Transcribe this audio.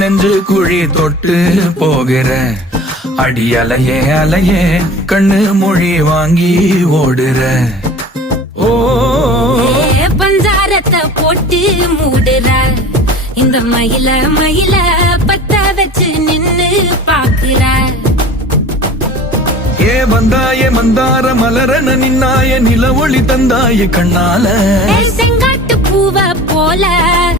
நெஞ்சு குழி தொட்டு போகிற அடி அலையே அலையே கண்ணு மொழி வாங்கி ஓடுற ஓ பஞ்சாரத்தை போட்டு மூடுற இந்த மயில மயில பத்த வச்சு நின்னு பாக்குற ஏ வந்தாய மந்தார மலரன நின்னாய நில ஒளி தந்தாய கண்ணால செங்காட்டு பூவ போல